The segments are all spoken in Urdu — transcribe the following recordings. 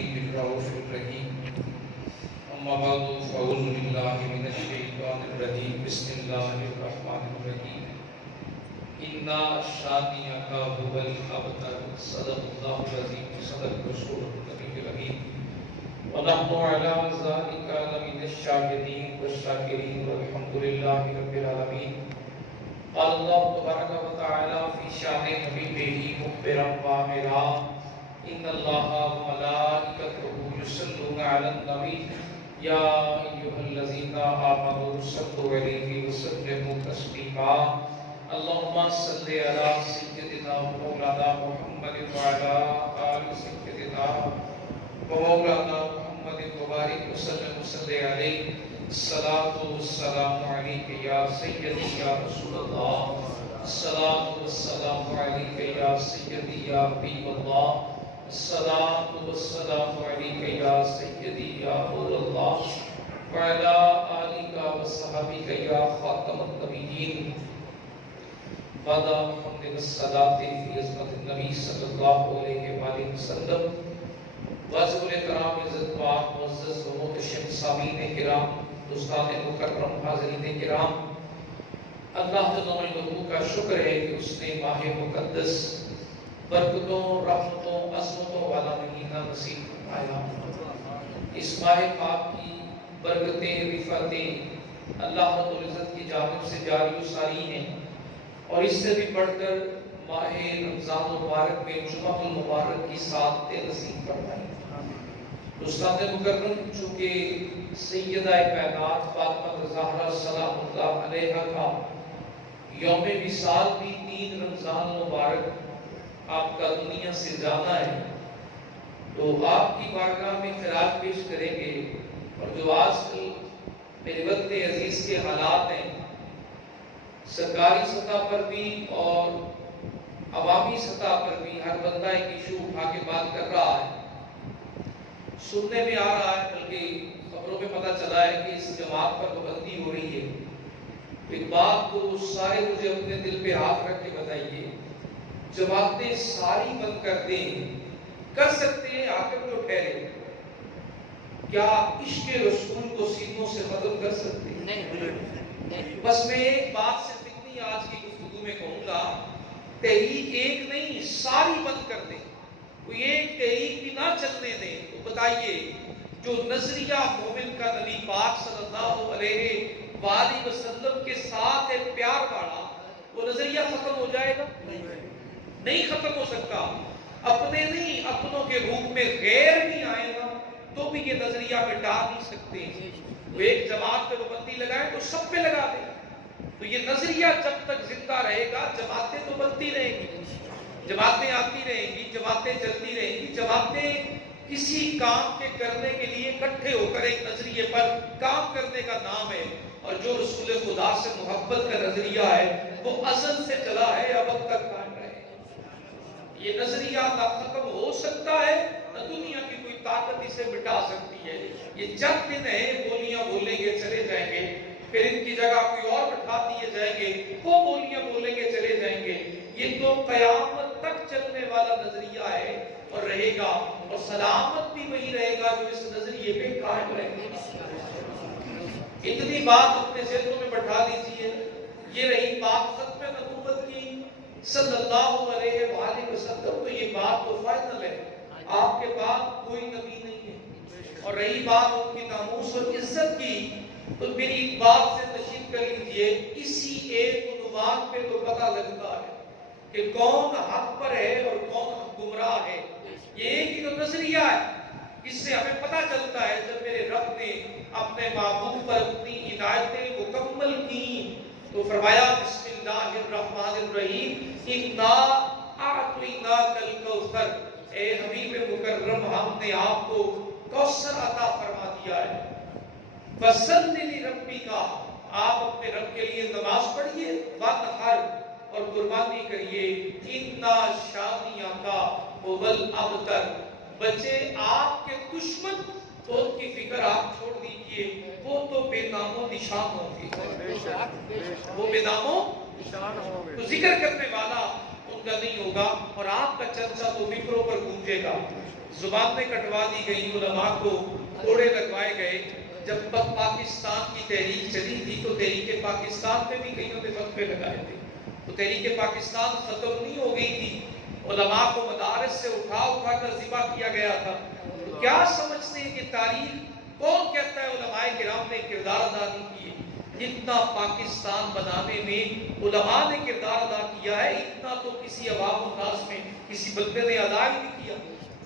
الحكيم الرؤوف الرحيم أما بعد فأعوذ بالله من الشيطان الرجيم بسم الله الرحمن الرحيم إنا شانئك هو الأبتر صدق الله العظيم صدق رسول النبي الأمين ونحن على ذلك لمن الشاهدين والشاكرين والحمد لله رب العالمين. قال الله تبارك وتعالى في شان حبيبه مخبرا وامرا ان الله وملائكته يصلون على النبي يا ايها الذين امنوا صلوا عليه وسلموا تسليما. اللهم صل على سيدنا مولانا محمد وعلى ال سيدنا ومولانا محمد وبارك وسلم وصل عليه. الصلاة والسلام عليك يا سيدي يا رسول الله. الصلاة والسلام عليك يا سيدي يا حبيب الله. الصلاة والسلام عليك يا سيدي يا نور الله وعلى آلك وصحبك يا خاتم النبيين. بعد حمد والصلاة في عظمت النبي صلى الله عليه وآله وسلم. واجب الکرام عزت پاک معزز و محتشم سامعین کرام دوستان مکرم حاضرین کرام، اللہ جل کا شکر ہے کہ اس نے ماہ مقدس برکتوں رحمتوں عظمتوں والا مہینہ نصیب فرمایا. اس ماہ پاک کی برکتیں رفعتیں اللہ رب العزت کی جانب سے جاری و ساری ہیں، اور اس سے بھی بڑھ کر ماہ رمضان المبارک میں جمعہ المبارک کی سعادتیں نصیب فرمائی. دوستان مکرم، چونکہ سیدہ کائنات فاطمہ الزہرا سلام اللہ علیہا کا یوم وصال بھی 3 رمضان مبارک آپ کا دنیا سے جانا ہے، تو آپ کی بارگاہ میں خراج پیش کریں گے. اور جو آج کل میرے وقت عزیز کے حالات ہیں، سرکاری سطح پر بھی اور عوامی سطح پر بھی ہر بندہ ایک ایشو اٹھا کے بات کر رہا ہے. سننے میں آ رہا ہے، بلکہ خبروں میں پتہ چلا ہے کہ اس جماعت پر پابندی ہو رہی ہے. ایک بات تو سارے مجھے اپنے دل پہ ہاتھ رکھ کے بتائیے، جماعتیں ساری بند کر دیں، کر سکتے ہیں؟ آخر تو ٹھہرے، کیا عشق رسول کو سینوں سے ختم کر سکتے ہیں؟ نہیں. بس میں ایک بات صرف اتنی آج کی گفتگو میں کہوں گا، تحریک ایک نہیں ساری بند کر دیں. کوئی ایک تحریک بھی نہ چلنے دیں. تو بتائیے، جو نظریہ مومن کا نبی پاک صلی اللہ علیہ وآلہ وسلم کے ساتھ ہے پیار والا، وہ نظریہ ختم ہو جائے گا؟ نہیں ختم ہو سکتا. اپنے نہیں، اپنوں کے روپ میں غیر بھی آئے گا تو بھی یہ نظریہ مٹا نہیں سکتے. وہ ایک جماعت پہ پابندی لگائے تو سب پہ لگا دیں. تو یہ نظریہ جب تک زندہ رہے گا، جماعتیں تو بنتی رہیں گی، جماعتیں آتی رہیں گی، جماعتیں چلتی رہیں گی. جماعتیں کسی کام کے کرنے کے لیے اکٹھے ہو کر ایک نظریے پر کام کرنے کا نام ہے. اور جو رسول خدا سے محبت کا نظریہ ہے وہ ازل سے چلا ہے، اب تک قائم رہے. یہ نظریہ نہ ختم ہو سکتا ہے، نہ دنیا کی کوئی طاقت اسے مٹا سکتی ہے. یہ چند دن ہے، بولیاں بولیں گے چلے جائیں گے، پھر ان کی جگہ کوئی اور بٹھا دیے جائیں گے، وہ بولیاں بولیں گے چلے جائیں گے. یہ تو قیامت تک چلنے والا نظریہ ہے اور رہے گا، اور سلامت بھی وہی رہے گا جو اس نظریے پہ قائم رہے گا. اتنی بات اپنے ذہنوں میں بٹھا دیجئے. یہ رہی بات ختم نبوت کی صلی اللہ علیہ وآلہ وسلم، تو یہ بات تو فائنل ہے، آپ کے بعد کوئی نبی نہیں ہے. اور رہی بات ان کی ناموس اور عزت کی، تو میری ایک بات سے نشید کر لیجئے، اسی ایک عنوان پہ تو پتہ لگتا ہے کہ کون حق پر ہے اور کون گمراہ ہے. یہ ایک ہی تو نظریہ ہے. اس سے ہمیں پتہ چلتا ہے جب میرے رب نے اپنے محبوب پر اپنی عنایتیں مکمل کی تو فرمایا بسم اللہ الرحمن الرحیم انا اعطیناک الکوثر. اے حبیب مکرم، ہم نے آپ کو کوثر عطا فرما دیا ہے. فصلی لربک، آپ اپنے رب کے لیے نماز پڑھیے، وانحر، اور قربانی کریے. انا شانئک هو الابتر. بچے آپ کے دشمن تو ان کی فکر آپ چھوڑ دیجئے، وہ تو بے نام و نشان ہوں گے. وہ بے نام و نشان ہوں گے، تو ذکر کرنے والا ان کا نہیں ہوگا، اور آپ کا چرچا تو ممبروں پر گونجے گا. زبانیں کٹوا دی گئی، علماء کو کوڑے لگوائے گئے۔ جب پاکستان کی تحریک چلی تھی تو تحریک پاکستان میں بھی کئیوں نے فتوے لگائے تھے، تو تحریک پاکستان ختم نہیں ہو گئی تھی، علماء کو مدارس سے اٹھا کر ذبح کیا گیا تھا۔ تو کیا سمجھتے ہیں کہ تاریخ کون کہتا ہے علماء کرام نے کردار ادا نہیں کیے؟ جتنا پاکستان بنانے میں علماء نے کردار ادا کیا ہے، اتنا تو کسی عوام الناس میں کسی بندے نے ادا ہی نہیں کیا۔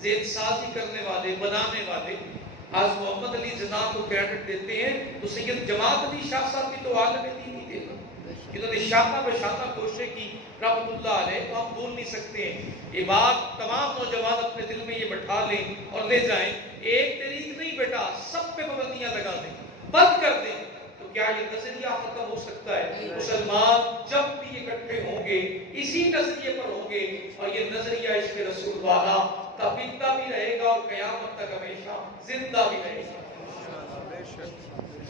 ذہن سازی کرنے والے، بنانے والے آج محمد علی جناح کو کریڈٹ دیتے ہیں، تو سید جماعت علی شاہ صاحب بھی تو عالم دین ہی تھے، جنہوں نے شانہ بشانہ کوششیں کی رحمۃ اللہ علیہ، تو ہم بھول نہیں سکتے ہیں۔ یہ بات تمام نوجوان اپنے دل میں یہ بٹھا لیں اور لے جائیں، ایک تحریک نہیں بیٹا، سب پہ پابندیاں لگا دیں، بند کر دیں، تو کیا یہ نظریہ ختم ہو سکتا ہے؟ مسلمان جب بھی اکٹھے ہوں گے اسی نظریے پر ہوں گے، اور یہ نظریہ عشق رسول والا تابندہ بھی رہے گا اور قیامت تک ہمیشہ زندہ بھی رہے گا۔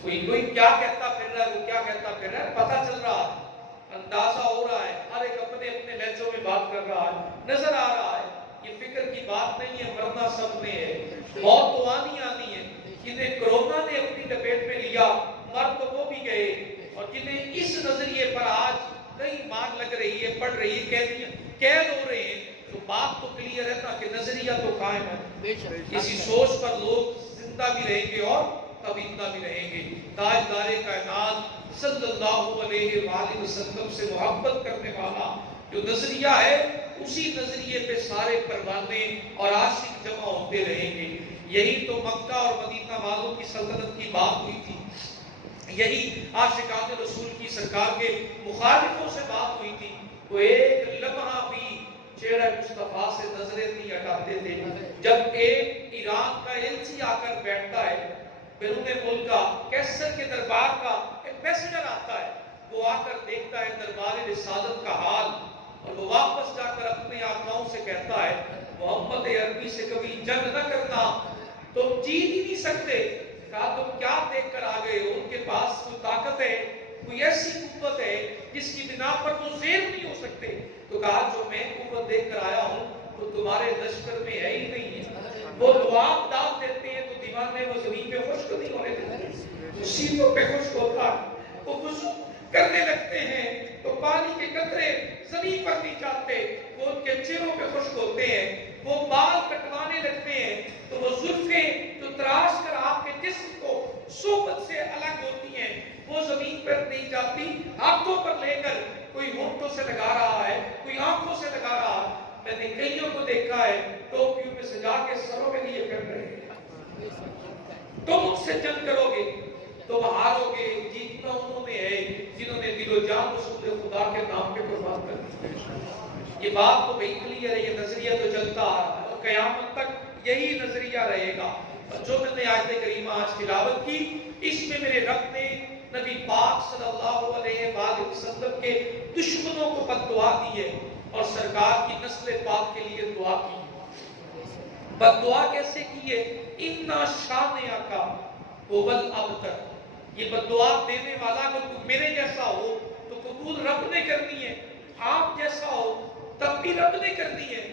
کوئی کیا کہتا پھر رہا ہے، وہ کیا کہتا پھر رہا ہے، پتہ چل رہا ہے، اندازہ ہو رہا ہے، ہر ایک اپنے اپنے لہجوں میں بات کر رہا ہے، نظر آ رہا ہے، یہ فکر کی بات نہیں ہے، مرنا سب نے ہے، موت تو آنی ہے۔ جنہیں کرونا نے اپنی لپیٹ میں لیا، مر تو وہ بھی گئے، اور جنہیں اس نظریے پر آج کئی مار لگ رہی ہے، پڑ رہی ہے، قید ہو رہے ہیں، تو بات تو کلیئر ہے نا کہ نظریہ تو قائم ہے۔ اسی سوچ پر لوگ زندہ بھی رہیں گے اور تابندہ بھی رہیں گے۔ تاجدار کائنات صلی اللہ علیہ وآلہ وسلم سے محبت کرنے والا جو نظریہ ہے، اسی نظریے پہ سارے پروانے اور عاشق جمع ہوتے رہیں گے۔ یہی تو مکہ اور مدینہ والوں کی سلطنت کی بات ہوئی تھی، یہی عاشقان رسول کی سرکار کے مخالفوں سے بات ہوئی تھی۔ وہ ایک لمحہ بھی چہرہ مصطفیٰ سے نظریں نہیں ہٹاتے تھے۔ جب ایک ایران کا ایلچی آ کر بیٹھتا ہے، بیرون ملک کا کیسر کے دربار کا ایک میسنجر آتا ہے، وہ آ کر دیکھتا ہے دربار رسالت کا حال، اور وہ واپس جا کر اپنے آقاؤں سے کہتا ہے محمد عربی سے کبھی جنگ نہ کرنا، تم جیت ہی نہیں سکتے۔ کہا تم کیا دیکھ کر آ گئے ہو؟ ان کے پاس کوئی طاقت ہے، کوئی ایسی قوت ہے جس کی بنا پر وہ زیر نہیں ہو سکتے؟ تو کہا جو میں قوت دیکھ کر آیا ہوں تو تمہارے لشکر میں ہے ہی نہیں ہے۔ وہ دعا ڈال دیتے ہیں تو دیوانے وہ زمین پہ خشک نہیں ہونے دیتے، سیدھوں پہ خشک ہوتا ہے، وہ وضو کرنے لگتے ہیں تو پانی کے قطرے زمین پر نہیں جاتے، وہ ان کے چہروں پہ خشک ہوتے ہیں، وہ بال کٹوانے لگتے ہیں تو وہ زلفیں جو تراش کر آپ کے جسم کو صحبت سے الگ ہوتی ہیں، وہ زمین پر نہیں جاتی، ہاتھوں پر لے کر کوئی ہونٹوں سے لگا رہا ہے، کوئی آنکھوں سے لگا رہا ہے۔ میں نے کئیوں کو دیکھا ہے ٹوپیوں میں سجا کے سروں میں لیے پھر رہے ہیں۔ تم ان سے جنگ کرو گے، تم ہارو گے، جیتنا انہوں نے ہے جنہوں نے دل و جان رسول خدا کے نام پہ قربان کر دی۔ یہ بات تو بھئی کلیئر ہے، یہ نظریہ تو چلتا آ رہا ہے اور قیامت تک یہی نظریہ رہے گا۔ جو میں نے آیت کریمہ آج تلاوت کی، اس میں میرے رب نے نبی پاک صلی اللہ علیہ وآلہ وسلم کے دشمنوں کو بد دعا دی ہے اور سرکار کی نسل پاک کے لیے دعا کی۔ بد دعا کیسے کی ہے؟ اِنَّا شَانِئَكَ هُوَ الْأَبْتَرُ۔ یہ بد دعا دینے والا اگر تو میرے جیسا ہو تو قبول رب نے کرنی ہے، آپ جیسا ہو تب بھی رب نے کرنی ہے۔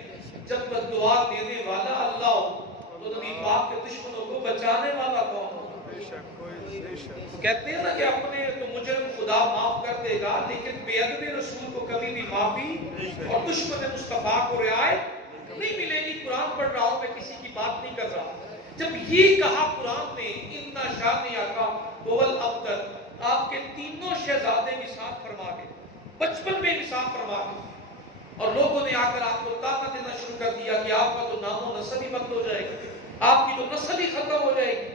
جب بد دعا دینے والا اللہ ہو تو نبی پاک کے دشمنوں کو بچانے والا کون ہو؟ کہتے ہیں نا کہ اپنے تو مجرم خدا معاف کر دے گا، لیکن بے ادب رسول کو کبھی بھی معافی اور دشمن مصطفیٰ کو رعایت نہیں ملے گی۔ قرآن پڑھ رہا ہوں، میں کسی کی بات نہیں کر رہا۔ جب یہ کہا قرآن نے اِنَّا شَانِئَكَ هُوَ الْأَبْتَرُ، آپ کے تینوں شہزادے نثار فرما گئے، بچپن میں نثار فرما گئے، اور لوگوں نے آ کر آپ کو طاقت دینا شروع کر دیا کہ آپ کا تو نام و نسل ہی بند ہو جائے گا، آپ کی تو نسل ہی ختم ہو جائے گی۔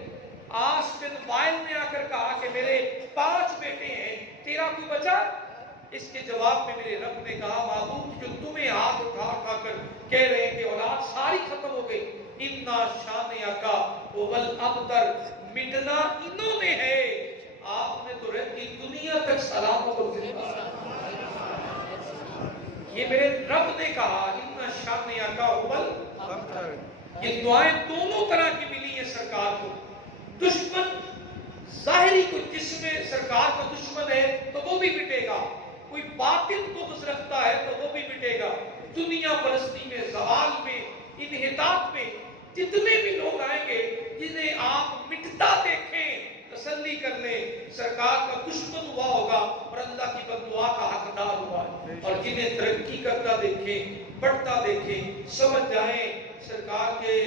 آس بن وائل نے آ کر کہا کہ میرے 5 بیٹے ہیں، تیرا کوئی بچا؟ اس کے جواب میں میرے رب نے کہا معبود جو تمہیں ہاتھ اٹھا کر کہہ رہے ہیں کہ اولاد ساری ختم ہو گئی، اِنَّا شَانِئَكَ هُوَ الْأَبْتَرُ، مٹنا انہوں نے ہے، آپ نے تو رہتی دنیا تک سلامت اور زندہ۔ یہ میرے رب نے کہا اِنَّا شَانِئَكَ هُوَ الْأَبْتَرُ۔ یہ دعائیں دونوں طرح کی ملی ہیں سرکار کو۔ دشمن ظاہری کوئی جس میں سرکار کا دشمن ہے تو وہ بھی مٹے گا، کوئی باطن بغض رکھتا ہے تو وہ بھی مٹے گا۔ دنیا پرستی میں، زوال میں، انحطاط میں جتنے بھی لوگ آئیں گے جنہیں آپ مٹتا دیکھیں تسلی کر لیں سرکار کا دشمن ہوا ہوگا اور اللہ کی بد دعا کا حقدار ہوا ہے، اور جنہیں ترقی کرتا دیکھیں بڑھتا دیکھیں سمجھ جائیں سرکار کے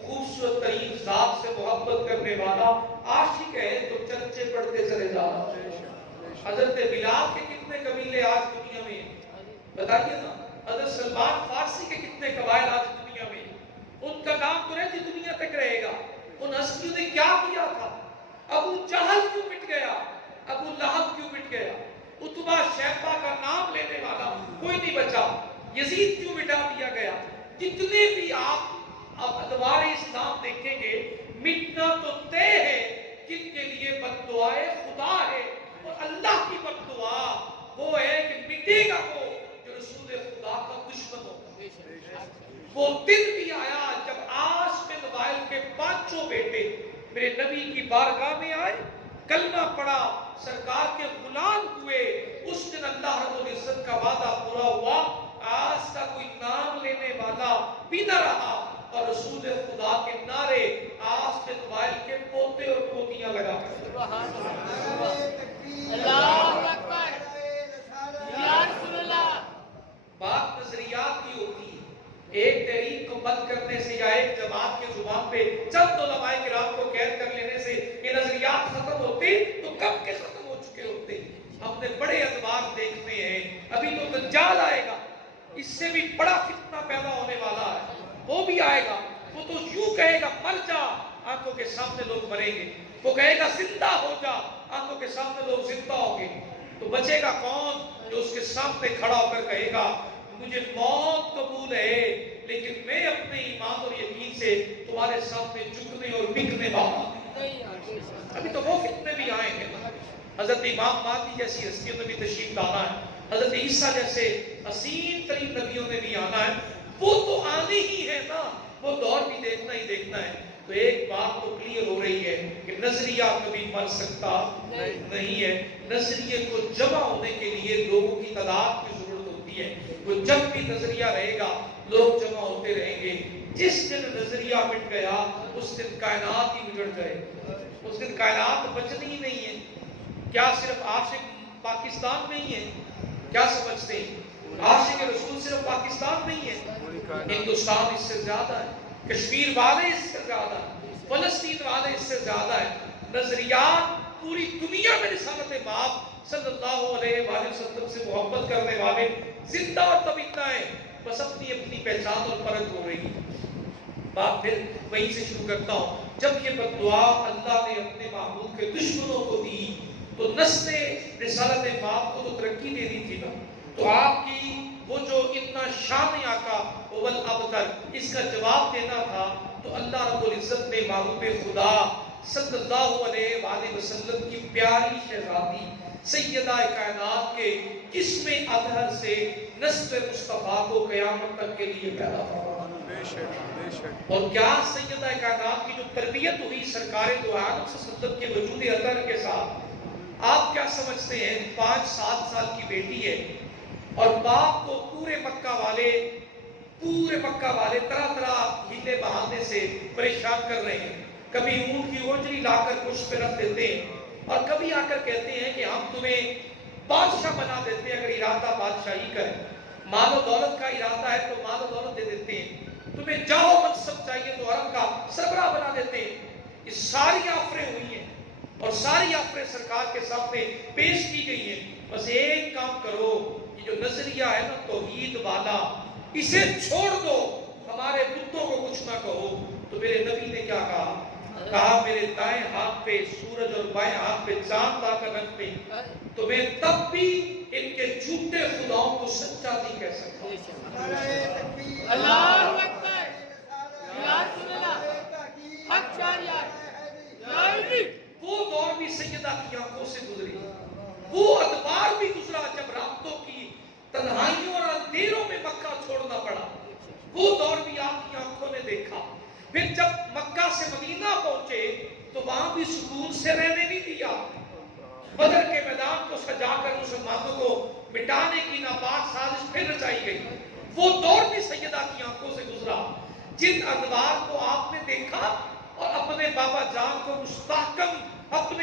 خوبصورت ترین ذات سے محبت کرنے والا عاشق ہے تو چرچے پڑھتے چلے جا رہا ہے۔ حضرت بلال کے کتنے قبیلے آج دنیا میں بتائیے نا، حضرت سلمان فارسی کے کتنے قبائل آج دنیا میں، ان کا نام تو رہتی دنیا تک رہے گا۔ ان ہستیوں نے کیا کیا تھا؟ ابو جہل کیوں مٹ گیا؟ ابو لہب کیوں مٹ گیا؟ اتبا شیبہ کا نام لینے والا کوئی نہیں بچا۔ یزید کیوں مٹا دیا گیا؟ جتنے بھی آپ ادوار اسلام دیکھیں گے مٹنا تو طے ہے، جن کے لیے بد دعائے خدا ہے، اور اللہ کی بد دعا وہ ہے کہ مٹے گا وہ جو رسول خدا کا دشمن ہوگا۔ وہ دن بھی آیا جب آس بن وائل کے پانچوں بیٹے میرے نبی کی بارگاہ میں آئے، کلمہ پڑا، سرکار کے غلام ہوئے۔ اس دن اللہ رب العزت کا وعدہ پورا ہوا، آس کا کوئی نام لینے والا بھی نہ رہا، اور رسول خدا کے نعرے آس بن وائل کے پوتے اور پوتیاں لگا۔ اللہ اکبر، یا رسول اللہ۔ بات نظریات کی ہوتی ہے، ایک تحریک کو بند کرنے سے یا ایک جماعت کے زبان پہ چند علماء کرام کو قید کر لینے سے یہ نظریات ختم ہوتے تو کب کے ختم ہو چکے ہوتے۔ ہم نے بڑے ادوار دیکھنے ہیں، ابھی تو دجال آئے گا، اس سے بھی بڑا فتنہ پیدا ہونے والا ہے، وہ بھی آئے گا۔ وہ تو یوں کہے گا مر جا، آنکھوں کے سامنے لوگ مریں گے، وہ کہے گا زندہ ہو جا، آنکھوں کے سامنے لوگ زندہ ہوں گے۔ تو بچے گا کون؟ جو اس کے سامنے کھڑا ہو کر کہے گا مجھے موت قبول ہے لیکن میں اپنے ایمان اور یقین سے تمہارے سامنے جھکنے اور بکنے والا ہوں۔ ابھی تو وہ فتنے بھی آئے ہیں، حضرت امام مہدی جیسی ہستیوں نے بھی تشریف لانا ہے، حضرت عیسیٰ جیسے حسین ترین نبیوں نے بھی آنا ہے، وہ تو آنے ہی ہے نا، وہ دور بھی دیکھنا ہی دیکھنا ہے۔ تو ایک بات تو کلیئر ہو رہی ہے کہ نظریہ کبھی مر سکتا نہیں ہے۔ نظریے کو جمع ہونے کے لیے لوگوں کی تعداد کی ضرورت ہوتی ہے، وہ جب بھی نظریہ رہے گا لوگ جمع ہوتے رہیں گے۔ جس دن نظریہ مٹ گیا اس دن کائنات ہی بگڑ جائے، اس دن کائنات بچنی ہی نہیں ہے۔ کیا صرف عاشق پاکستان میں ہی ہے؟ کیا سمجھتے ہیں عاشق رسول صرف پاکستان میں ہی ہے؟ ہندوستان اس سے زیادہ ہے، کشمیر والے اس سے زیادہ ہے، فلسطین والے اس سے زیادہ ہے۔ نظریات پوری دنیا میں رسالت مآب صلی اللہ علیہ وآلہ وسلم سے محبت کرنے والے زندہ اور طبیعہ ہیں، بس اپنی اپنی پہچان اور فرق ہو رہی ہے۔ بات پھر وہیں سے شروع کرتا ہوں۔ جب یہ بد دعا اللہ نے اپنے محبوب کے دشمنوں کو دی تو نسل رسالت مآب کو تو ترقی دینی تھی نا، تو آپ کی وہ جو اتنا شان آقا اول ابتر اس کا جواب دینا تھا، تو اللہ رب العزت نے محبوب خدا صلی اللہ علیہ وآلہ وسلم کی پیاری شہزادی سیدہ کائنات کے جسم اطہر سے نسل مصطفیٰ کو قیامت تک کے لیے پیدا فرمایا۔ اور کیا سیدہ کائنات کی جو تربیت ہوئی سرکار دو عالم صلی اللہ علیہ وسلم کے وجود اطہر کے ساتھ، آپ کیا سمجھتے ہیں 5-7 سال کی بیٹی ہے اور باپ کو پورے مکہ والے طرح طرح ہیلے بہانے سے پریشان کر رہے ہیں۔ کبھی اونٹ کی اونجری لا کر کچھ پہ رکھ دیتے ہیں اور کبھی آ کر کہتے ہیں کہ ہم تمہیں بادشاہ بنا دیتے ہیں اگر ارادہ بادشاہی کریں، مال و دولت کا ارادہ ہے تو مال و دولت دے دیتے ہیں، تمہیں جاؤ منصب چاہیے تو عرب کا سربراہ بنا دیتے ہیں۔ یہ ساری آفریں ہوئی ہیں اور ساری آفریں سرکار کے سامنے پیش کی گئی ہیں، بس ایک کام کرو، یہ جو نظریہ ہے نا توحید والا اسے چھوڑ دو، ہمارے بتوں کو کچھ نہ کہو۔ تو میرے نبی نے کیا کہا میرے دائیں ہاتھ پہ سورج اور بائیں ہاتھ پہ چاند لا کر رکھ دیں تو میں تب بھی ان کے جھوٹے خداؤں کو سچا نہیں کہہ سکتا۔ اللہ اکبر، یا رسول اللہ، حق جاریہ، یا علی۔ وہ دور بھی سیدہ کی آنکھوں سے گزری، وہ ادوار بھی گزرا جب راتوں کی تنہائیوں اور اندھیروں میں مکہ چھوڑنا پڑا، وہ دور بھی آپ کی آنکھوں نے دیکھا۔ پھر جب مکہ سے مدینہ پہنچے تو وہاں بھی سکون سے رہنے نہیں دیا، بدر کے میدان کو سجا کر مسلمانوں کو مٹانے کی ناپاک سازش پھر رچائی گئی۔ وہ دور بھی سیدہ کی آنکھوں سے گزرا، جن ادوار کو آپ نے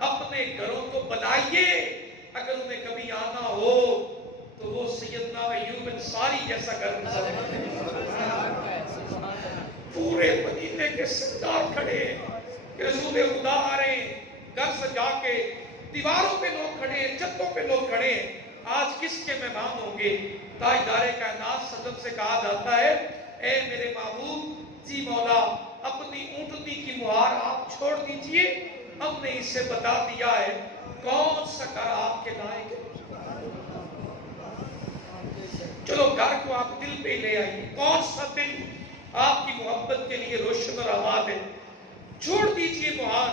اپنے گھروں کو بنائیے، اگر انہیں کبھی آنا ہو تو وہ سیدنا ایوب انصاری جیسا گھر نظر آئے۔ پورے مدینے کے سردار کھڑے ہیں کہ رسول خدا آ رہے ہیں، گھر سجا کے دیواروں پہ لوگ کھڑے ہیں، چھتوں پہ لوگ کھڑے ہیں، آج کس کے مہمان ہوں گے؟ تاجدار کائنات صلی اللہ علیہ وسلم سے کہا جاتا ہے اے میرے محبوب جی مولا اپنی اونٹنی کی مہار آپ چھوڑ دیجئے، ہم نے اسے بتا دیا ہے کون سا گھر آپ کے لائق ہے۔ چلو گھر کو آپ دل پہ لے آئیے، کون سا دل آپ کی محبت کے لیے روشن اور آباد ہے، چھوڑ دیجئے مہار۔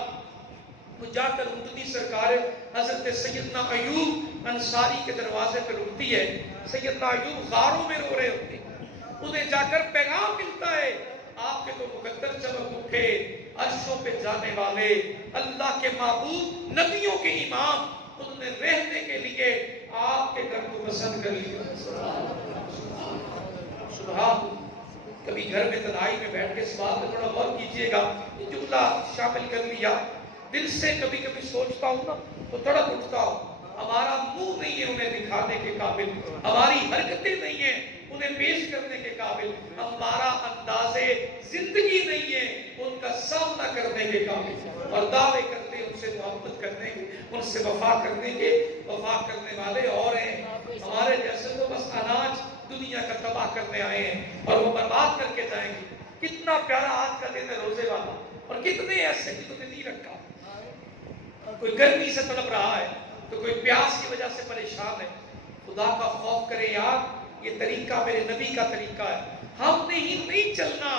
وہ جا کر اونٹنی سرکار حضرت سیدنا ایوب انصاری کے دروازے پہ رکتی ہے۔ سیدنا ایوب غاروں میں رو رہے ہوتے ہیں، انہیں جا کر پیغام ملتا ہے آپ کے تو مقدر چمک اٹھے، عرشوں پہ جانے والے اللہ کے محبوب نبیوں کے امام، انہوں نے رہنے کے لیے آپ کے گھر کو پسند کر لیا۔ سبحان، کبھی گھر میں تنہائی میں بیٹھ کے اس بات میں تھوڑا غور کیجئے گا، یہ جملہ شامل کر لیا، دل سے کبھی کبھی سوچتا ہوں نا تو تڑپ اٹھتا ہوں، ہمارا منہ نہیں ہے انہیں دکھانے کے قابل، ہماری حرکتیں نہیں ہیں انہیں پیش کرنے کے قابل، ہمارا انداز زندگی نہیں ہے ان کا سامنا کرنے کے قابل، اور دعوے کرتے ان سے محبت کرنے کے، ان سے وفا کرنے کے، وفا کرنے والے اور ہیں، ہمارے جیسے تو بس اناج دنیا کا تباہ کرنے آئے ہیں اور وہ برباد کر کے جائیں گے۔ کتنا پیارا آج کا دن ہے روزے والا، اور کتنے ایسے جنہوں نے نہیں رکھا، کوئی گرمی سے تڑپ رہا ہے تو کوئی پیاس کی وجہ سے پریشان ہے۔ خدا کا خوف کرے یار، یہ طریقہ میرے نبی کا طریقہ ہے، ہم نے ہی نہیں چلنا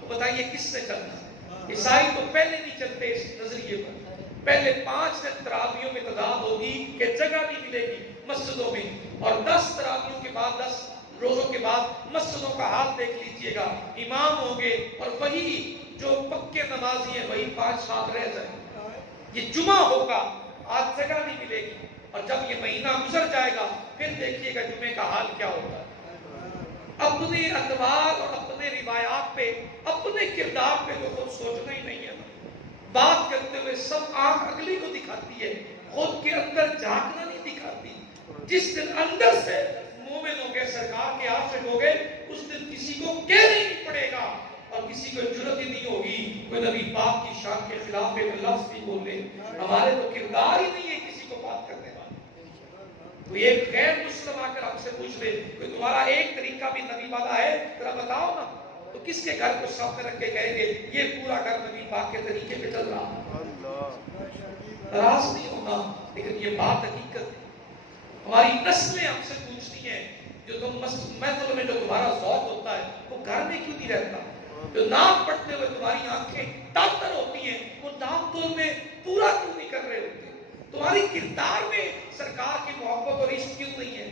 تو بتائیے کس نے چلنا؟ عیسائی تو پہلے نہیں چلتے اس نظریے پر، پہلے 5 دن تراویحوں میں تعداد ہوگی کہ جگہ نہیں ملے گی مسجدوں میں، اور 10 تراویحوں کے بعد 10 روزوں کے بعد مسجدوں کا حال دیکھ لیجئے گا، امام ہوں گے اور وہی جو پکے نمازی ہیں وہی 5 ساتھ رہ جائیں گے۔ یہ جمعہ ہوگا، آج جگہ نہیں ملے گی، اور جب یہ مہینہ گزر جائے گا پھر دیکھیے گا جمعے کا حال کیا ہوتا ہے۔ اپنے ادوار اور اپنے روایات پہ، اپنے کردار پہ تو خود سوچنا ہی نہیں ہے، بات کرتے ہوئے سب آنکھ اگلی کو دکھاتی ہے، خود کے اندر جھانکنا نہیں دکھاتی۔ جس دن اندر سے مومن ہو گئے، سرکار کے عاشق ہو گئے، اس دن کسی کو کہنا ہی نہیں پڑے گا اور کسی کو جرأت ہی نہیں ہوگی کوئی نبی پاک کی شان کے خلاف ایک لفظ بھی بولے۔ ہمارے تو کردار ہی نہیں ہے کسی کو بات کرنے والا۔ کوئی ایک غیر مسلم آ کر ہم سے پوچھ لے کہ تمہارا ایک طریقہ بھی نبی والا ہے ذرا بتاؤ نا، تو کس کے گھر کو سامنے رکھ کے کہیں گے یہ پورا گھر نبی پاک کے طریقے پہ چل رہا؟ ناراض نہیں ہونا، لیکن یہ بات حقیقت ہے۔ ہماری نسلیں ہم سے پوچھتی ہیں جو تم محفل میں جو تمہارا ذوق ہوتا ہے وہ گھر میں کیوں نہیں رہتا؟ جو نام پڑھتے ہوئے تمہاری آنکھیں تاتر ہوتی ہیں وہ نام تول میں پورا کیوں نہیں کر رہے ہوتے؟ تمہاری کردار میں سرکار کی محبت اور عشق کیوں نہیں ہے؟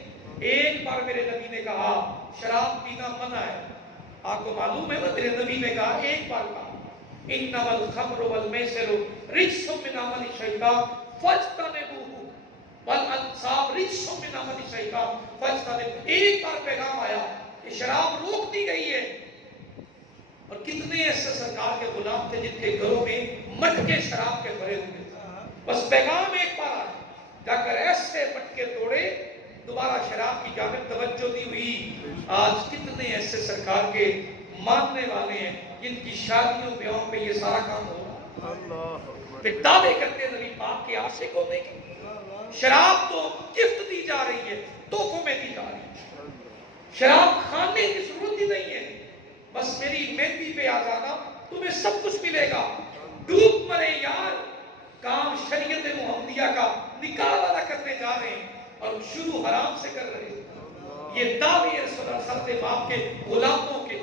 ایک بار میرے نبی نے کہا شراب پینا منع ہے، آپ کو معلوم ہے نا میرے نبی نے کہا، ایک بار کہا انما الخمر والمیسر رجس من عمل الشیطان فاجتنبوہ والانصاب رجس من عمل الشیطان فاجتنبوہ۔ ایک بار پیغام آیا کہ شراب روک دی گئی ہے، اور کتنے ایسے سرکار کے غلام تھے جن کے گھروں میں مٹکے شراب کے بھرے ہوئے تھے، بس پیغام ایک بار آیا، جا کر ایسے مٹکے توڑے، دوبارہ شراب کی جانب توجہ نہیں ہوئی۔ آج کتنے ایسے سرکار کے ماننے والے ہیں جن کی شادیوں بیاہوں پہ یہ سارا کام ہو رہا، پھر دعوے کرتے نبی پاک کے عاشق ہونے کے۔ شراب تو گفٹ دی جا رہی ہے، تحفوں میں دی جا رہی ہے، شراب کھانے کی ضرورت ہی نہیں ہے، بس میری مہندی پہ آ جانا تمہیں سب کچھ ملے گا۔ ڈوب مرے یار، کام شریعت محمدیہ کا نکاح والا کرنے جا رہے ہیں اور شروع حرام سے کر رہے ہیں۔ یہ دعوے رسول اللہ صلی اللہ علیہ وسلم کے غلاموں کے،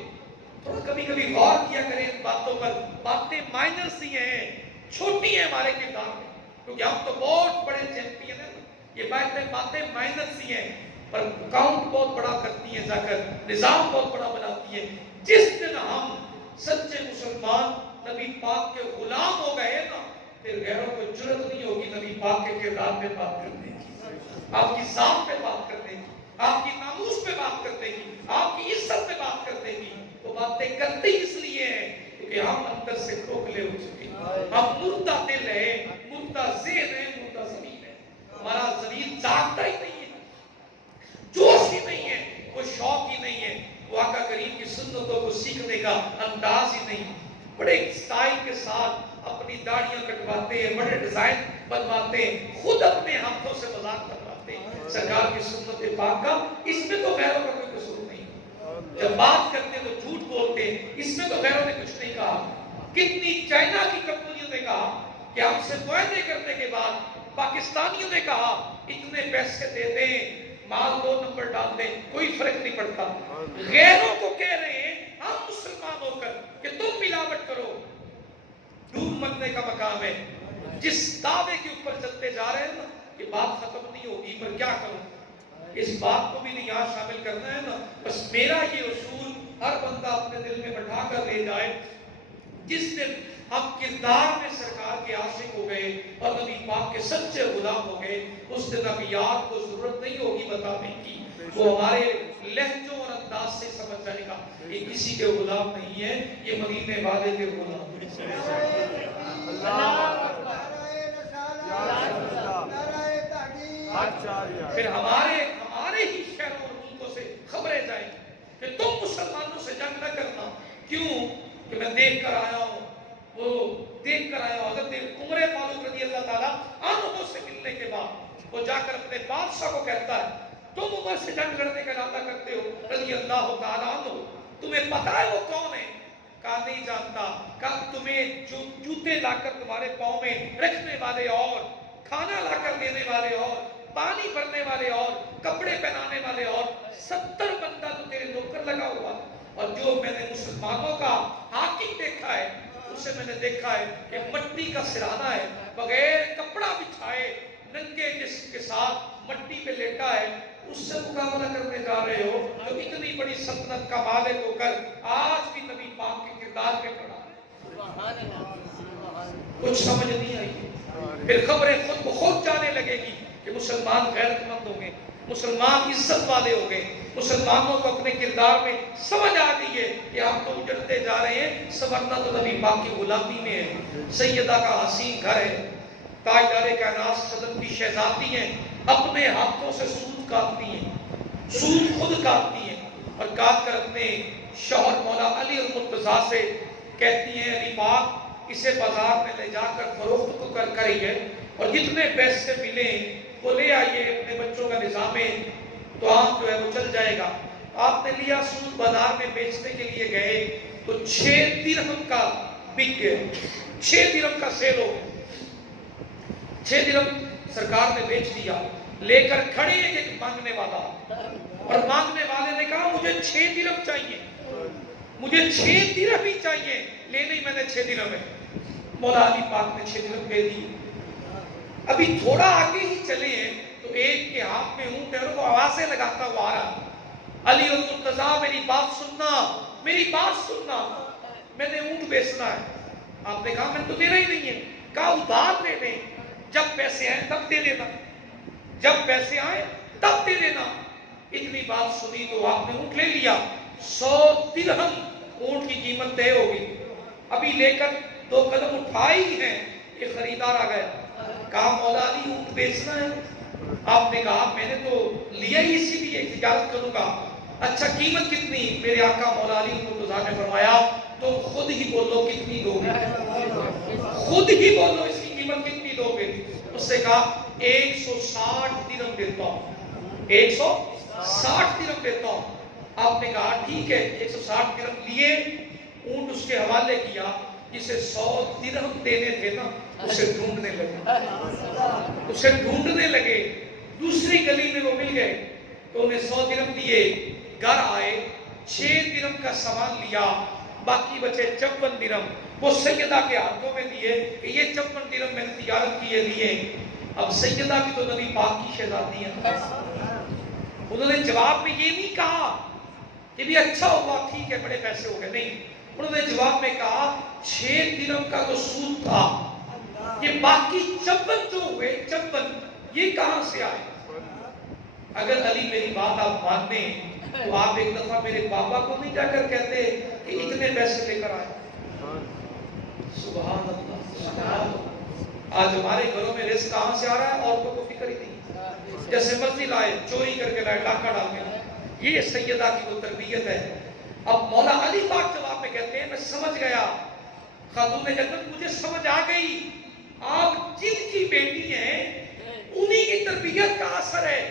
تھوڑا کبھی کبھی غور کیا کریں ان باتوں پر، باتیں مائنر سی ہیں، چھوٹی ہیں ہمارے کردار میں، کیونکہ ہم تو بہت بڑے چیمپئن ہیں، یہ باتیں مائنر سی ہیں پر اکاؤنٹ بہت بڑا کرتی ہیں، جا کر نظام بہت بڑا بناتی ہیں۔ جس دن ہم سچے مسلمان نبی پاک کے غلام ہو گئے نا، پھر غیروں کو جرأت نہیں ہوگی نبی پاک کے کردار پہ بات کرنے کی، آپ کی ذات پہ بات کرنے کی، آپ کی ناموس پہ بات کرنے کی، آپ کی عزت پہ بات کرنے کی۔ وہ باتیں کرتے اس لیے ہیں کہ کہ ہم اندر سے کھوکھلے ہو چکے ہیں، ہم مردہ دل ہے، مردہ ذہن ہے، مردہ زمین ہے، ہمارا زمین جاگتا ہی نہیں ہے، جوش ہی نہیں ہے، وہ شوق ہی نہیں ہے، وہ آقا کریم کی سنتوں کو سیکھنے کا انداز ہی نہیں، بڑے اسٹائل کے ساتھ اپنی داڑیاں کٹواتے ہیں، بڑے ڈیزائن بنواتے ہیں، خود اپنے ہاتھوں سے مذاق کرواتے ہیں سرکار کی سنت پاک کا، اس میں تو غیروں کا کوئی قصور نہیں، جب بات کرتے تو جھوٹ بولتے، اس میں تو غیروں نے کچھ نہیں کہا، کتنی چائنا کی کمپنیوں نے کہا کہ ہم سے معاہدے کرنے کے بعد پاکستانیوں نے کہا اتنے پیسے دے دیں، مال 2 نمبر ڈال دیں، کوئی فرق نہیں پڑتا، غیروں کو کہہ رہے ہیں ہم مسلمان ہو کر کہ تم ملاوٹ کرو، ڈوب مرنے کا مقام ہے، جس دعوے کے اوپر چلتے جا رہے ہیں نا کہ بات ختم نہیں ہوگی، پر کیا کروں، اس بات کو بھی نہیں یہاں شامل کرنا ہے نا، بس میرا یہ اصول ہر بندہ اپنے دل میں بٹھا کر لے جائے، جس دن ہم کردار میں سرکار کے عاشق ہو گئے اور نبی پاک کے سچے غلام ہو گئے، اس دن نبیات کو ضرورت نہیں ہوگی بتانے کی، وہ ہمارے لہجوں اور انداز سے سمجھ جائے گا یہ کسی کے غلام نہیں ہے، یہ مدینے والے کے غلام ہے۔ پھر ہمارے ہی شہروں اور ملکوں سے خبریں جائیں کہ تم مسلمانوں سے جنگ نہ کرنا، کیوں کہ میں دیکھ کر آیا ہوں، حضرت عمر فاروق رضی اللہ تعالیٰ عنہ سے ملنے کے بعد وہ جا کر اپنے بادشاہ کو کہتا ہے تم عمر سے جنگ لڑنے کا ارادہ کرتے ہو رضی اللہ تعالیٰ عنہ، تمہیں پتا ہے وہ کون ہے؟ کہا نہیں جانتا، کہا تمہیں جو جوتے لا کر تمہارے پاؤں میں رکھنے والے اور کھانا لا کر دینے والے اور پانی بھرنے والے اور کپڑے پہنانے والے اور 70 بندہ تو تیرے نوکر لگا ہوا، اور جو میں نے مسلمانوں کا حاکم دیکھا ہے اسے میں نے دیکھا ہے کہ مٹی کا سرانہ ہے، بغیر کپڑا بچھائے ننگے جسم کے ساتھ مٹی پہ لیٹا ہے، اس سے مقابلہ کرنے جا رہے ہو جو اتنی بڑی سلطنت کا مالک ہو کر آج بھی نبی پاک کے کردار پہ کھڑا ہے، کچھ سمجھ نہیں آئی، پھر خبریں خود بخود جانے لگے گی کہ مسلمان غیرت مند ہوں گے، مسلمان عزت والے ہوں گے، مسلمانوں کو اپنے کردار میں سمجھ آ گئی ہے کہ ہم تو اجڑتے جا رہے ہیں، سورنا تو نبی پاک کی غلامی میں ہے، سیدہ کا حسین گھر ہے، تاجدار کائنات صدر کی شہزادی ہیں، اپنے ہاتھوں سے سود کاٹتی ہیں، سود خود کاٹتی ہیں، اور کاٹ کر اپنے شوہر مولا علی المرتضیٰ سے کہتی ہیں علی پاک اسے بازار میں لے جا کر فروخت کو کریے اور جتنے پیسے ملیں وہ لے آئیے، اپنے بچوں کا نظام تو آپ جو ہے وہ چل جائے گا، آپ نے لیا سود، بازار میں بیچنے کے لیے گئے تو 6 درہم کا بک گئے، 6 درہم کا سیل ہو، 6 درہم سرکار نے بیچ دیا، لے کر کھڑے ایک مانگنے والا، اور مانگنے والے نے کہا مجھے 6 درہم چاہیے، مجھے 6 درہم ہی چاہیے، لے نہیں میں نے 6 درہم ہے، مولا علی پاک نے 6 درہم دے دی، ابھی تھوڑا آگے ہی چلے ہیں تو ایک کے ہاتھ میں اونٹ ہے اور وہ آوازیں لگاتا ہوا آ رہا، علی المرتضیٰ میری بات سننا، میری بات سننا، میں نے اونٹ بیچنا ہے، آپ نے کہا میں تو دینا ہی نہیں ہے، کہا ادھار لے لیں، جب پیسے آئیں تب دے دینا، جب پیسے آئیں تب دے دینا، اتنی بات سنی تو آپ نے اونٹ لے لیا، 100 درہم اونٹ کی قیمت طے ہوگی، ابھی لے کر 2 قدم اٹھائی ہیں کہ خریدار آ گیا، کہا مولا علی اونٹ بیچنا ہے، آپ نے کہا میں نے تو لیا ہی اسی لیے تجارت کروں گا، اچھا قیمت کتنی؟ میرے آقا مولا علی المرتضیٰ نے فرمایا تو خود ہی بولو کتنی دو گے، خود ہی بولو اس کی قیمت کتنی دو گے، اس سے کہا 160 درہم دیتا ہوں، 160 درہم دیتا ہوں، آپ نے کہا ٹھیک ہے، 160 درہم لیے، اونٹ اس کے حوالے کیا، جسے 100 درہم دینے تھے نا اسے ڈھونڈنے لگے، دوسری گلی میں وہ مل گئے تو انہیں 100 درہم دیے، گھر آئے 6 درہم کا سامان لیا، باقی بچے 54 درہم، وہ سیدہ کے ہاتھوں میں دیے کہ یہ 54 درہم میں نے تجارت کیے لیے، اب سیدہ بھی تو نبی پاک کی شہزادی ہے، انہوں نے جواب میں یہ نہیں کہا کہ بھی اچھا ہوا ٹھیک ہے بڑے پیسے ہو گئے، نہیں، انہوں نے جواب میں کہا 6 درہم کا تو سود تھا، یہ باقی 54 جو ہوئے 54 یہ کہاں سے آئے؟ اگر علی میری بات آپ مانیں تو آپ ایک دفعہ میرے بابا کو نہیں جا کر کہتے کہ اتنے پیسے لے کر آئے، سبحان اللہ سبحان اللہ۔ آج ہمارے گھروں میں رزق کہاں سے آ رہا ہے عورتوں کو فکر ہی نہیں، جیسے مرضی لائے، چوری کر کے لائے، ڈاکہ ڈال کے لائے۔ یہ سیدہ کی وہ تربیت ہے۔ اب مولا علی پاک جواب میں کہتے ہیں میں سمجھ گیا خاتون جنت، مجھے سمجھ آ گئی آپ جن کی بیٹی ہیں انہی کی تربیت کا اثر ہے۔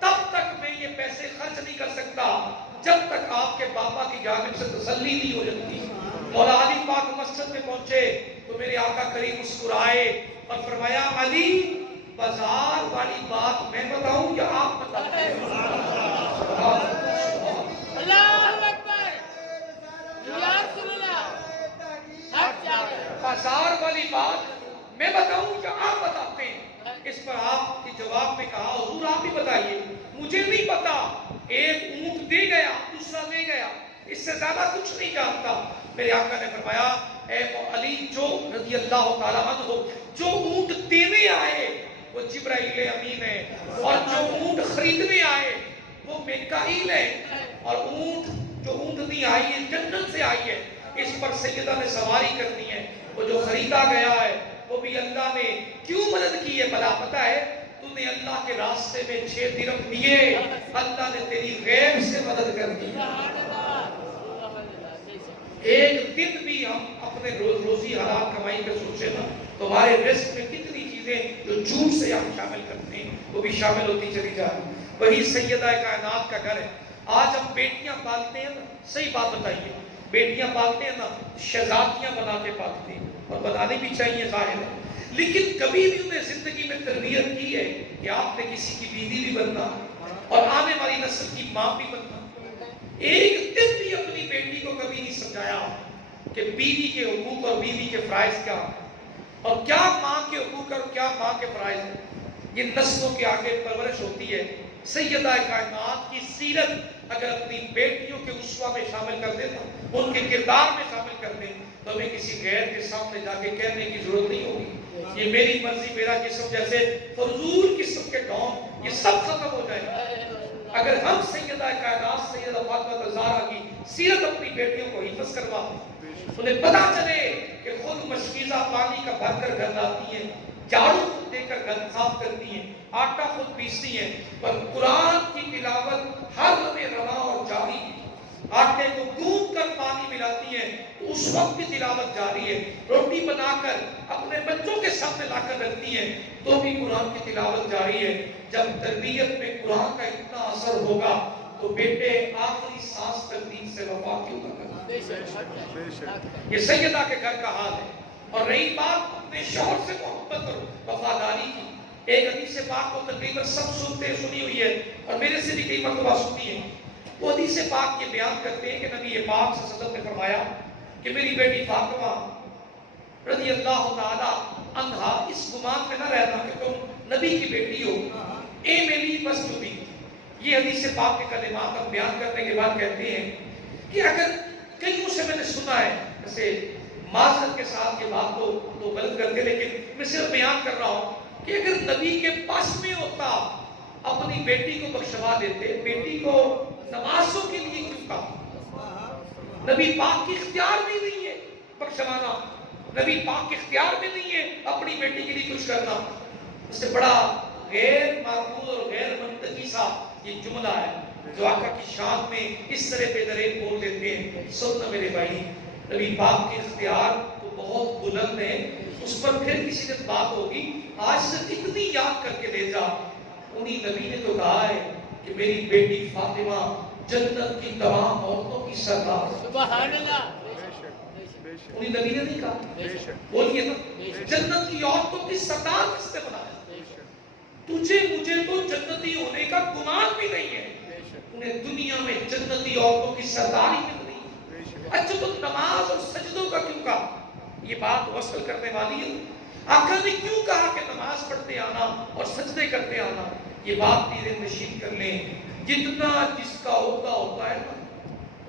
تب تک میں یہ پیسے خرچ نہیں کر سکتا جب تک آپ کے بابا کی جانب سے تسلی نہیں ہو جاتی۔ مولا علی پاک مسجد میں پہنچے تو میرے آقا کریم مسکرائے اور فرمایا علی بازار والی بات میں بتاؤں یا آپ بتاتے ہیں؟ اللہ اکبر، یا رسول اللہ، حق چاہیے۔ بازار والی بات میں بتاؤں یا آپ بتاتے ہیں؟ اس پر آپ کی جواب میں کہا حضور آپ ہی بتائیے، مجھے نہیں پتا۔ ایک اونٹ دے گیا، دوسرا لے گیا، اس سے زیادہ کچھ نہیں جانتا۔ میرے آقا نے فرمایا اے علی جو رضی اللہ تعالیٰ عنہ، جو اونٹ دینے آئے وہ جبرائیل امین ہے، اور جو اونٹ خریدنے آئے وہ میکائیل ہے، اور جو اونٹنی آئی ہے جنت سے آئی ہے، اس پر سیدہ نے سواری کرنی ہے۔ وہ جو خریدا گیا ہے وہ بھی اللہ نے کیوں مدد کی ہے بلا پتا ہے؟ تو نے اللہ کے راستے میں 6 درہم دیے، اللہ نے تیری غیب سے مدد کر دی۔ ایک دن بھی ہم اپنے روزی حلال کمائی پہ سوچے نا تو ہمارے رزق میں کتنی چیزیں جو جھوٹ سے ہم شامل کرتے ہیں وہ بھی شامل ہوتی چلی جا رہی۔ وہی سیدہ کائنات کا گھر ہے۔ آج ہم بیٹیاں پالتے ہیں نا، صحیح بات بتائیے، بیٹیاں پالتے ہیں نا شہزادیاں بنا کے پالتے ہیں، اور بنانی بھی چاہیے ظاہر ہے، لیکن کبھی بھی انہیں زندگی میں تربیت کی ہے کہ آپ نے کسی کی بیوی بھی بننا اور آنے والی نسل کی ماں بھی بننا؟ ایک دن بھی اپنی بیٹی کو کبھی نہیں سمجھایا کہ بیوی کے حقوق اور بیوی کے فرائض کیا اور کیا ماں کے حقوق اور کیا ماں کے فرائض ہیں۔ یہ نسلوں کے آگے پرورش ہوتی ہے۔ سیدہ کائنات کی سیرت اگر اپنی بیٹیوں کے اسوہ میں شامل کر دیں، ان کے کردار میں شامل کر دیں، تو ہمیں کسی غیر کے سامنے جا کے کہنے کی ضرورت نہیں ہوگی یہ میری مرضی میرا جسم جیسے فضول قسم کے ڈون یہ سب ختم ہو جائے گا اگر ہم سیدہ کائنات سیدہ فاطمہ الزہرا کی سیرت اپنی بیٹیوں کو حفظ کروا انہیں پتا چلے کہ خود مشکیزہ پانی کا بھر کر گھر لاتی ہیں، جھاڑو خود دے کر گھر صاف کرتی ہیں، آٹا خود پیستی ہیں، پر قرآن کی تلاوت ہر لمحے رواں اور جاری ہے۔ آٹے کو گوندھ کر پانی ملاتی ہیں تو اس وقت بھی تلاوت جاری ہے، روٹی بنا کر اپنے بچوں کے سامنے لا کر رکھتی ہیں تو بھی قرآن کی تلاوت جاری ہے۔ جب تربیت میں قرآن کا اتنا اثر ہوگا تو بیٹے آخری سانس تک دین سے وفا کیوں نہ کرنا۔ یہ سیدہ کے گھر کا حال ہے۔ اور رہی بات اپنے شوہر سے محبت اور وفاداری کی، ایک حدیث پاک کو تقریباً سب سنی ہوئی ہے اور میرے سے بھی کئی مرتبہ سنی ہے۔ وہ حدیث پاک یہ بیان کرتے ہیں کہ نبی پاک صلی اللہ علیہ وسلم نے فرمایا کہ میری بیٹی فاطمہ رضی اللہ تعالی عنہا اس گمان میں نہ رہنا کہ تم نبی کی بیٹی ہو، اے میری مسجودی۔ یہ حدیث پاک کے کلمات ہم بیان کرنے کے بعد کہتے ہیں کہ اگر کئیوں سے میں نے سنا ہے، جیسے معذرت کے ساتھ یہ بات تو غلط کرتے، لیکن میں صرف بیان کر رہا ہوں کہ اگر نبی کے پاس میں ہوتا اپنی بیٹی کو بخشوا دیتے، بیٹی کو نمازوں کے لیے کیوں کہا؟ نبی پاک کی اختیار بھی نہیں ہے بخشوانا، نبی پاک کے اختیار میں نہیں ہے اپنی بیٹی کے لیے کچھ کرنا۔ اس سے بڑا غیر معقول اور غیر منطقی سا یہ جملہ ہے جو آقا کی شان میں اس طرح بے دریغ بول دیتے ہیں۔ سننا میرے بھائی، نبی پاک کے اختیار تو بہت بلند ہے، اس پر پھر کسی دن بات ہوگی، آج سے اتنی یاد کر کے لے جا۔ انہی نبی نے تو کہا ہے کہ میری بیٹی فاطمہ جنت کی تمام عورتوں کی سردار۔ سبحان اللہ۔ انہی نبی نے نہیں کہا؟ بولیے نا، جنت کی عورتوں کی سردار کس نے بنایا؟ تجھے مجھے تو جنتی ہونے کا گمان بھی نہیں ہے، انہیں دنیا میں جنتی عورتوں کی سرداری مل رہی۔ اچھا تو نماز اور سجدوں کا کیوں کہا؟ یہ بات وصل کرنے والی ہے۔ آقا نے کیوں کہا کہ نماز پڑھتے آنا اور سجدے کرتے آنا؟ یہ بات بھی ذہن نشین کر لیں، جتنا جس کا عہدہ ہوتا ہے نا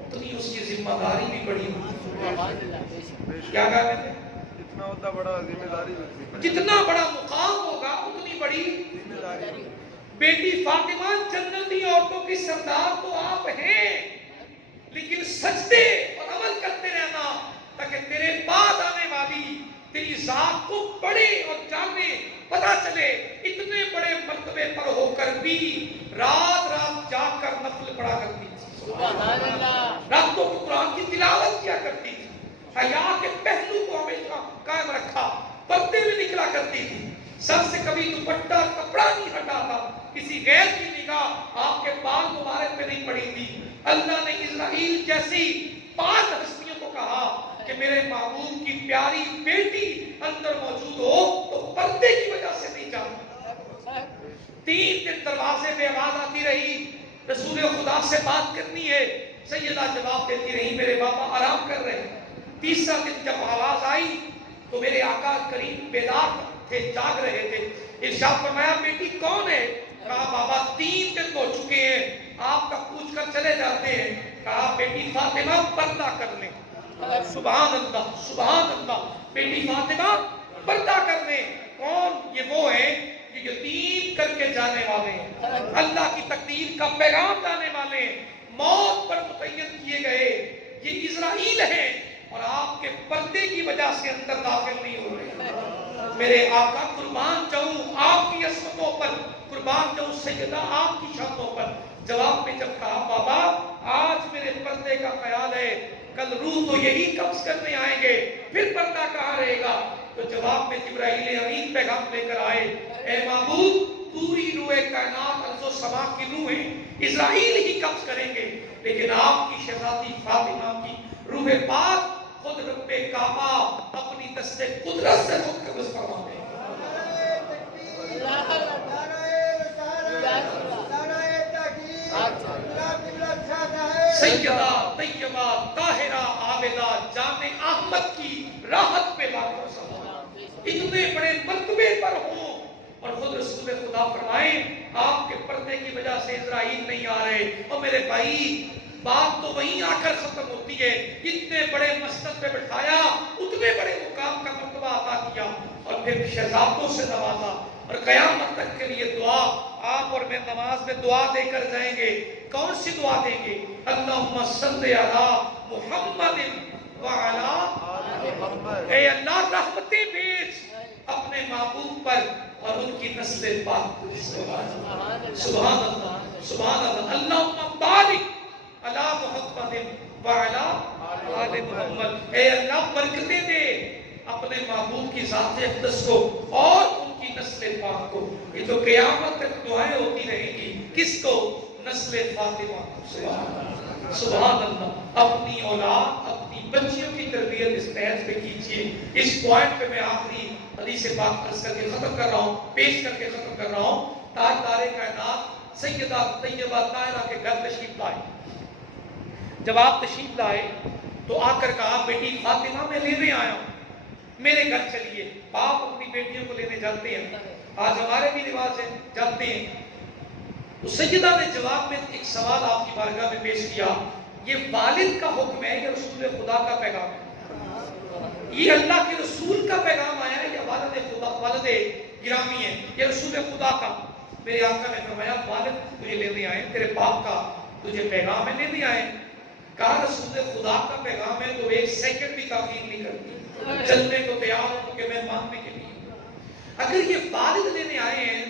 اتنی اس کی ذمہ داری بھی بڑی ہوتی ہے۔ کیا کہا میں نے؟ جتنا بڑا ذمہ داری ہوتی ہے، جتنا بڑا مقام ہوگا اتنی بڑی ذمہ داری۔ بیٹی فاطمہ جنتی عورتوں کی سردار تو آپ ہیں، لیکن سجدے اور عمل کرتے رہنا تاکہ تیرے بعد آنے والی چلے اتنے بڑے مرتبے پر ہو کر بھی رات رات جاگ کر نفل پڑھا کرتی تھی، سبحان اللہ، راتوں کو قرآن کی تلاوت کیا کرتی تھی، حیا کے پہلو کو ہمیشہ قائم رکھا، پردے میں نکلا کرتی تھی، سر سے کبھی دوپٹہ کپڑا نہیں ہٹاتا، کسی غیر کی نگاہ آپ کے بال مبارک پہ نہیں پڑی تھی۔ اللہ نے اسرائیل جیسی 5 ہستیوں کو کہا کہ میرے محبوب کی پیاری بیٹی اندر موجود ہو تو پردے کی وجہ سے نہیں جانا۔ 3 دن دروازے پہ آواز آتی رہی، رسول خدا سے بات کرنی ہے، سیدہ جواب دیتی رہی میرے بابا آرام کر رہے ہیں۔ تیسرا دن جب آواز آئی تو میرے آقا کریم بیدار تھے، جاگ رہے تھے، ارشاد فرمایا بیٹی کون ہے؟ کہا بابا 3 دن ہو چکے ہیں آپ کا پوچھ کر چلے جاتے ہیں۔ کہا بیٹی فاطمہ پردہ کر لیں۔ سبحان اللہ سبحان اللہ، بیٹی فاطمہ پردہ کر لیں۔ کون؟ یہ وہ ہیں جو یتیم کر کے جانے والے ہیں، اللہ کی تقدیر کا پیغام لانے والے ہیں، موت پر متعین کیے گئے، یہ اسرائیل ہیں اور آپ کے پردے کی وجہ سے اندر داخل نہیں ہو رہے۔ میرے آقا قربان جاؤں آپ کی عظمتوں پر، قربان جاؤں سیدہ آپ کی شانوں پر۔ جواب میں جب کہا بابا آج میرے پردے کا خیال ہے، کل روح تو یہی قبض کرنے آئیں گے، پھر پردہ کہاں رہے گا؟ تو جواب میں جبرائیل امین پیغام لے کر آئے، اے محبوب پوری روح کائنات ارض و سما کی روحیں اسرائیل ہی قبض کریں گے، لیکن آپ کی شہزادی فاطمہ کی روح پاک خود رب کعبہ اپنی دست قدرت سے خود قبض فرما دے۔ سیدہ طیبہ طاہرہ عابدہ جان احمد کی راحت پہ لاکھوں سلام، اتنے بڑے مرتبے پر ہوں اور خود رسول خدا فرمائیں آپ کے پردے کی وجہ سے اسرائیل نہیں آ رہے۔ اور میرے بھائی بات تو وہیں آ کر ختم ہوتی ہے، اتنے بڑے مسند پہ بٹھایا، اتنے بڑے مقام کا مرتبہ عطا کیا اور پھر شہزادوں سے نوازا، اور قیامت تک کے لیے دعا آپ اور میں نماز میں دعا دے کر جائیں گے۔ کون سی دعا دیں گے؟ اللہم صلی علی محمد وعلی، اے اللہ رحمتیں بھیج اپنے محبوب پر اور ان کی نسل پاک پر۔ سبحان اللہ سبحان اللہ، اللہم بارک علی محمد وعلی آل محمد، اے اللہ برکتیں دے اپنے محبوب کی ذات اقدس کو اور ان کی نسل پاک کو۔ یہ تو قیامت تک دعائیں ہوتی رہیں گی، کس کو؟ نسل فاطمہ کو۔ سبحان اللہ، اپنی اولاد اپنی بچیوں کی تربیت اس نہج پہ کیجئے۔ اس پوائنٹ پہ میں آخری حدیث پاک عرض کر کے ختم کر رہا ہوں، پیش کر کے ختم کر رہا ہوں۔ تاجدار کائنات سیدہ طیبہ طاہرہ کے گھر تشریف لائے۔ جب آپ تشریف لائے تو آ کر کہا بیٹی فاطمہ میں لینے آیا ہوں، میرے گھر چلیے۔ باپ اپنی بیٹیوں کو لینے جاتے ہیں، آج ہمارے بھی رواج ہے جاتے ہیں۔ تو سیدہ نے جواب میں ایک سوال آپ کی بارگاہ میں پیش کیا، یہ والد کا حکم ہے یا رسول خدا کا پیغام ہے؟ یہ اللہ کے رسول کا پیغام آیا ہے یا والد خدا، والد گرامی ہے یا رسول خدا کا؟ میرے آقا نے فرمایا والد تجھے لینے آئے، تیرے باپ کا تجھے پیغام ہے لینے آئے۔ کہا رسول خدا کا پیغام ہے تو 1 سیکنڈ بھی تاخیر نہیں کرتی، چلنے کو تیار ہو کہ میں ماننے کے لیے۔ اگر یہ والد لینے آئے ہیں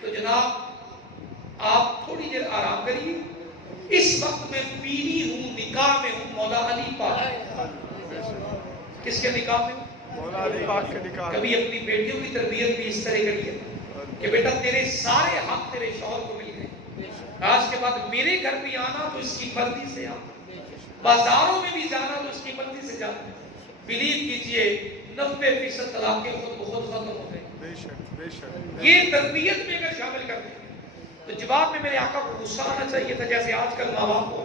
تو جناب آپ تھوڑی دیر آرام کریے، اس وقت میں بیوی ہوں، نکاح میں ہوں مولا علی پاک۔ کس کے نکاح میں ہوں؟ مولا علی پاک کے نکاح۔ کبھی اپنی بیٹیوں کی تربیت بھی اس طرح کریے کہ بیٹا تیرے سارے حق تیرے شوہر کو مل گئے، آج کے بعد میرے گھر بھی آنا تو اس کی مرضی سے آنا، بازاروں میں بھی جانا تو اس کی مرضی سے جانا۔ بلیو کیجئے 90% طلاقیں خود بخود ختم ہو گئے۔ بے شک بے شک، یہ تربیت میں اگر شامل کر دیں تو جواب میں میرے آقا کو غصہ آنا چاہیے تھا جیسے آج کل ماں باپ کو۔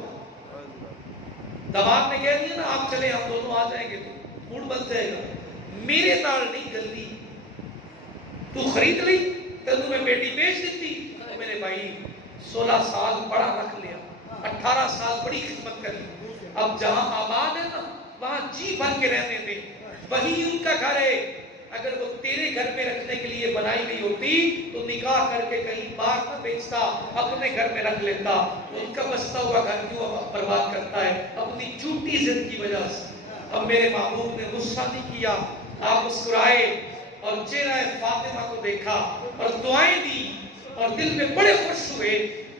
دماد نے کہہ دیا نا آپ چلے ہم دونوں آ جائیں گے تو موڈ بن جائے گا، میرے نال نہیں گلدی، تو خرید لی تینوں میں بیٹی بیچ دیتی۔ تو میرے بھائی 16 سال بڑا رکھ لیا، 18 سال بڑی خدمت کر لی، اب جہاں آباد ہے نا وہاں جی بھر کے رہنے دے، وہی ان کا گھر ہے۔ اگر وہ تیرے گھر میں رکھنے کے لیے بنائی نہیں ہوتی تو نکاح کر کے کہیں باہر نہ بیچتا، اپنے گھر میں رکھ لیتا۔ ان کا بستا ہوا گھر کیوں برباد کرتا ہے؟ اپنی جھوٹی ضد کی وجہ سے۔ اب میرے محبوب نے غصہ نہیں کیا، آپ مسکرائے، اور چہرہ فاطمہ کو دیکھا اور دعائیں دی اور دل میں بڑے خوش ہوئے.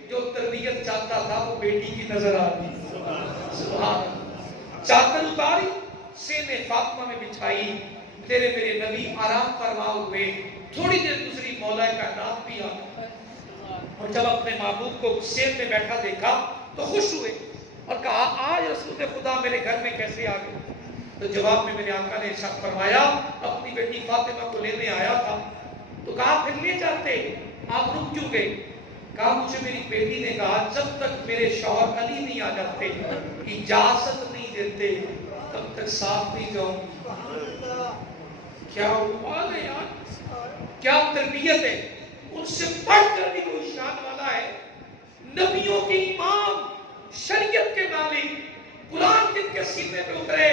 جو تربیت چاہتا تھا وہ بیٹی کی نظر آ گئی. سبحان اللہ. چادر اتاری سین فاطمہ میں بچھائی. تیرے میرے نبی آرام فرما ہوئے. تھوڑی دیر گزری مولا کائنات بھی آ گئی اور جب اپنے محبوب کو سین میں بیٹھا دیکھا تو خوش ہوئے اور کہا آج رسول خدا میرے گھر میں کیسے آ گئے؟ تو جواب میں میرے آقا نے ارشاد فرمایا اپنی بیٹی فاطمہ کو لینے آیا تھا. تو کہا پھر لے جاتے آپ رک کیوں گئے؟ کہا مجھے میری بیٹی نے کہا جب تک میرے شوہر علی نہیں آ جاتے اجازت نہیں دیتے تب تک ساتھ نہیں جاؤں. کیا ہوا ہے یار, کیا تربیت ہے. ان سے پڑھ کر بھی کوئی شان والا ہے. نبیوں کے امام, شریعت کے مالک, قرآن جن کے سینے پہ اترے,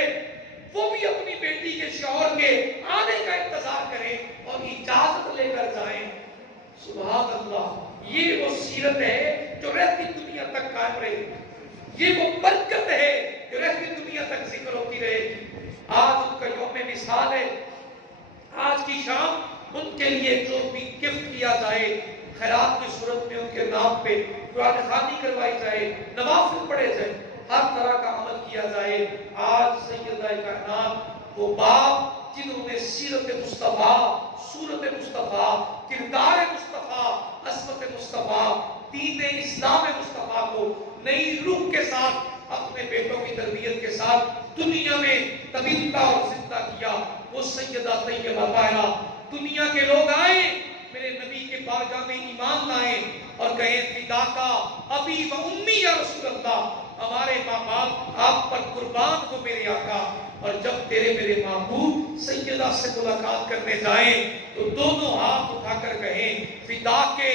وہ بھی اپنی بیٹی کے شوہر کے آنے کا انتظار کریں اور اجازت لے کر جائیں. سبحان اللہ. یہ وہ سیرت ہے جو رہتی دنیا تک قائم رہے. یہ وہ برکت ہے جو رہتی دنیا تک ذکر ہوتی رہے. آج ان کا یوم مثال ہے. آج کی شام ان کے لیے جو بھی گفٹ کیا جائے, خیرات کی صورت میں ان کے نام پہ قرآن خوانی کروائی جائے, نوافل پڑھے جائے, ہر طرح کا عمل کیا جائے. آج سیدہ کائنات وہ باپ جنہوں نے سیرت مصطفیٰ, صورت مصطفیٰ, کردار مصطفیٰ, عظمت مصطفیٰ, دین اسلام مصطفیٰ کو نئی روح کے ساتھ اپنے بیٹوں کی تربیت کے ساتھ دنیا میں طبیعت اور زندہ کیا, وہ سیدہ طیبہ طاہرہ. دنیا کے لوگ آئے میرے نبی کے بارگاہ میں ایمان لائے اور کہے فداکا ابی و امی یا رسول اللہ, ہمارے ماں باپ آپ پر قربان ہو میرے آقا. اور جب تیرے میرے محبوب سیدہ سے ملاقات کرنے جائیں تو دونوں ہاتھ اٹھا کر کہیں فداکے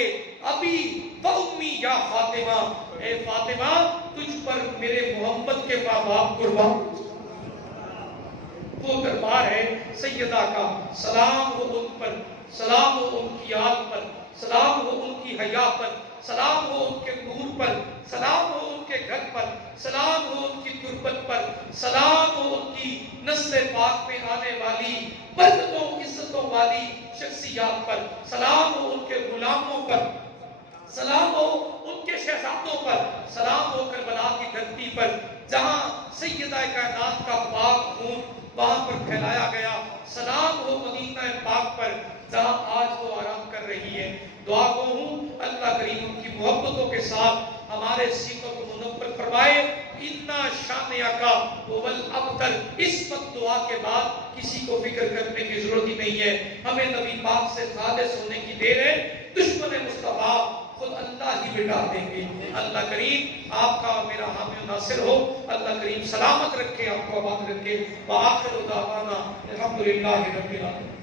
ابی و امی یا فاطمہ, اے فاطمہ تجھ پر میرے محمد کے ماں باپ قربان. وہ دربار ہے سیدہ کا. سلام ہو ان پر, سلام ہو ان کی آل پر, سلام ہو ان کی حیا پر, سلام ہو ان کے نور پر, سلام ہو ان کے گھر پر, سلام ہو ان کی تربت پر, سلام ہو ان کی نسل پاک میں آنے والی برکتوں عزتوں والی شخصیات پر, سلام ہو ان کے غلاموں پر, سلام ہو ان کے شہزادوں پر, سلام ہو کربلا کی دھرتی پر جہاں سیدہ کائنات کا پاک خون وہاں پر پھیلایا گیا, سلام ہو مدینہ پاک پر جہاں آج وہ آرام کر رہی ہے. دعا گو ہوں اللہ کریم ان کی محبتوں کے ساتھ ہمارے سینوں کو منور فرمائے. انا شانیکا وول ابتر. اس وقت دعا کے بعد کسی کو فکر کرنے کی ضرورت ہی نہیں ہے. ہمیں نبی پاک سے خالص ہونے کی دیر ہے. دشمن مصطفیٰ خود اللہ ہی بٹا دیں گے. اللہ کریم آپ کا میرا حامی و ناصر ہو. اللہ کریم سلامت رکھے, آپ کو آباد رکھے. وآخر دعوانا الحمدللہ رب العالمین.